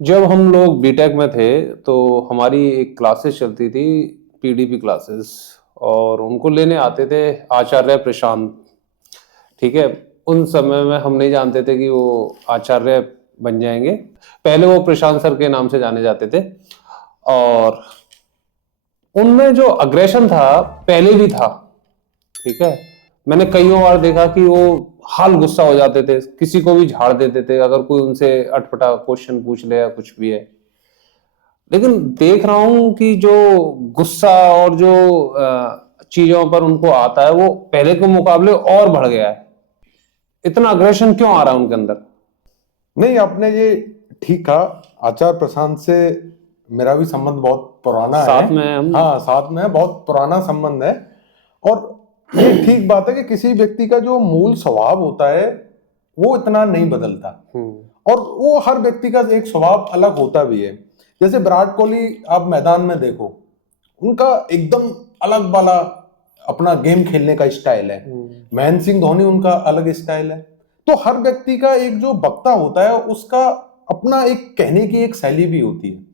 जब हम लोग बीटेक में थे तो हमारी एक क्लासेस चलती थी, पीडीपी क्लासेस, और उनको लेने आते थे आचार्य प्रशांत। ठीक है। उन समय में हम नहीं जानते थे कि वो आचार्य बन जाएंगे। पहले वो प्रशांत सर के नाम से जाने जाते थे। और उनमें जो अग्रेशन था पहले भी था। ठीक है। मैंने कई बार देखा कि वो हाल गुस्सा हो जाते थे, किसी को भी झाड़ देते थे अगर कोई उनसे अटपटा क्वेश्चन पूछ ले या कुछ भी है। लेकिन देख रहा हूं कि जो गुस्सा और जो चीजों पर उनको आता है वो पहले के मुकाबले और बढ़ गया है। इतना अग्रेशन क्यों आ रहा है उनके अंदर? नहीं, आपने ये ठीक कहा। आचार्य प्रशांत से मेरा भी संबंध बहुत पुराना है। साथ में हम। हाँ, साथ में बहुत पुराना संबंध है। और ये ठीक बात है कि किसी व्यक्ति का जो मूल स्वभाव होता है वो इतना नहीं बदलता। और वो हर व्यक्ति का एक स्वभाव अलग होता भी है। जैसे विराट कोहली आप मैदान में देखो, उनका एकदम अलग वाला अपना गेम खेलने का स्टाइल है। महेंद्र सिंह धोनी, उनका अलग स्टाइल है। तो हर व्यक्ति का एक जो वक्ता होता है उसका अपना एक कहने की एक शैली भी होती है।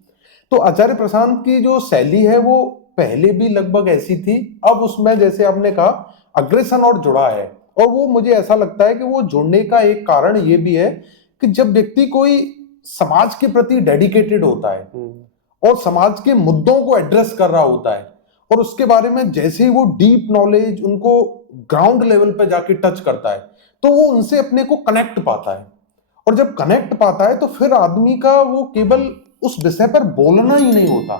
तो आचार्य प्रशांत की जो शैली है वो पहले भी लगभग ऐसी थी। अब उसमें जैसे आपने कहा अग्रेशन और जुड़ा है। और वो मुझे ऐसा लगता है कि वो जुड़ने का एक कारण ये भी है कि जब व्यक्ति कोई समाज के प्रति डेडिकेटेड होता है और समाज के मुद्दों को एड्रेस कर रहा होता है और उसके बारे में जैसे ही वो डीप नॉलेज उनको ग्राउंड लेवल पे जाके टच करता है तो वो उनसे अपने को कनेक्ट पाता है। और जब कनेक्ट पाता है तो फिर आदमी का वो केवल उस विषय पर बोलना ही नहीं होता,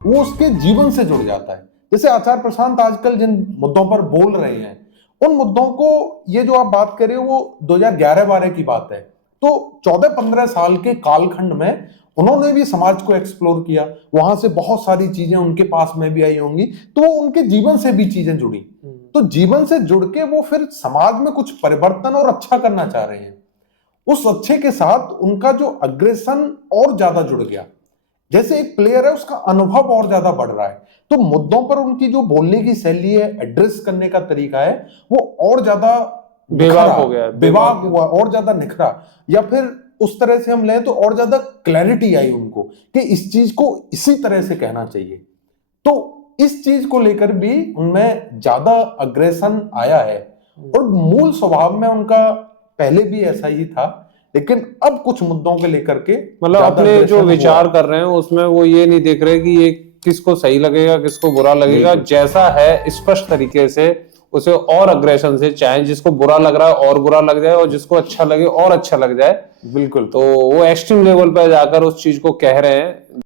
वो उसके जीवन से जुड़ जाता है। जैसे आचार्य प्रशांत आजकल जिन मुद्दों पर बोल रहे हैं उन मुद्दों को, ये जो आप बात कर रहे हो वो 2011-12 की बात है। तो 14-15 साल के कालखंड में उन्होंने भी समाज को एक्सप्लोर किया, वहां से बहुत सारी चीजें उनके पास में भी आई होंगी, तो वो उनके जीवन से भी चीजें जुड़ी। तो जीवन से जुड़ के वो फिर समाज में कुछ परिवर्तन और अच्छा करना चाह रहे हैं। उस अच्छे के साथ उनका जो अग्रेशन और ज्यादा जुड़ गया। जैसे एक प्लेयर है उसका अनुभव और ज्यादा बढ़ रहा है, तो मुद्दों पर उनकी जो बोलने की शैली है, एड्रेस करने का तरीका है, वो और ज्यादा बेबाक हो गया, बेबाक हुआ, और ज्यादा निखरा। या फिर उस तरह से हम लें तो और ज्यादा क्लैरिटी आई उनको कि इस चीज को इसी तरह से कहना चाहिए। तो इस चीज को लेकर भी उनमें ज्यादा अग्रेशन आया है। और मूल स्वभाव में उनका पहले भी ऐसा ही था, लेकिन अब कुछ मुद्दों के लेकर के मतलब अपने जो विचार कर रहे हैं उसमें वो ये नहीं देख रहे कि ये किसको सही लगेगा किसको बुरा लगेगा। जैसा है स्पष्ट तरीके से उसे और अग्रेशन से, चाहे जिसको बुरा लग रहा है और बुरा लग जाए और जिसको अच्छा लगे और अच्छा लग जाए। बिल्कुल। तो वो एक्सट्रीम लेवल पर जाकर उस चीज को कह रहे हैं।